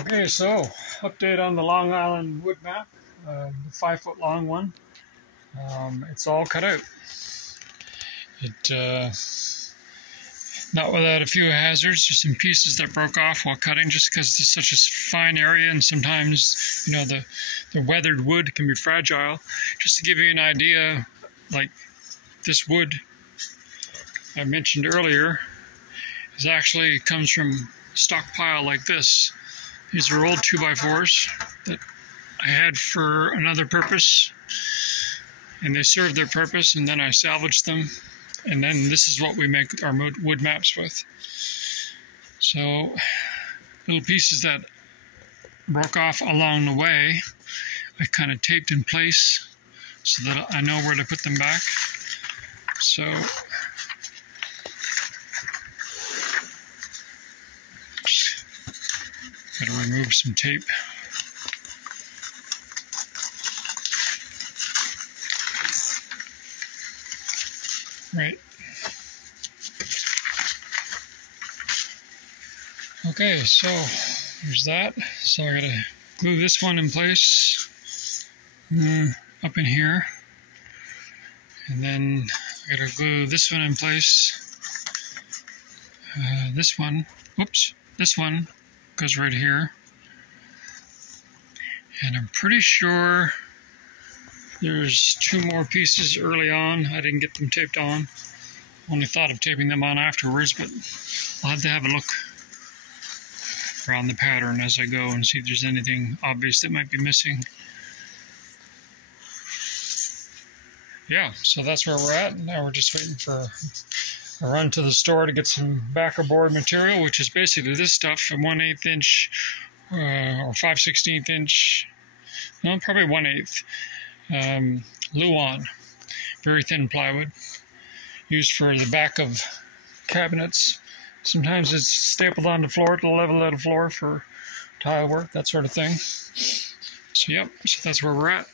Okay, so update on the Long Island wood map, the 5-foot long one. It's all cut out. Not without a few hazards. There's some pieces that broke off while cutting, just because it's such a fine area, and sometimes the weathered wood can be fragile. Just to give you an idea, like this wood I mentioned earlier comes from a stockpile like this. These are old 2x4s that I had for another purpose, and they served their purpose, and then I salvaged them, and then this is what we make our wood maps with. So little pieces that broke off along the way, I kind of taped in place so that I know where to put them back. So got to remove some tape. Right. Okay, so there's that. So I gotta glue this one in place up in here, and then I gotta glue this one in place. This one goes right here, and I'm pretty sure there's two more pieces early on. I didn't get them taped on. Only thought of taping them on afterwards, but I'll have to have a look around the pattern as I go and see if there's anything obvious that might be missing. Yeah, so that's where we're at. Now we're just waiting for a run to the store to get some backer board material, which is basically this stuff, a 1/8 inch or 5/16 inch, no, probably 1/8 Luan, very thin plywood, used for the back of cabinets. Sometimes it's stapled on the floor to level out the floor for tile work, that sort of thing. So yep, so that's where we're at.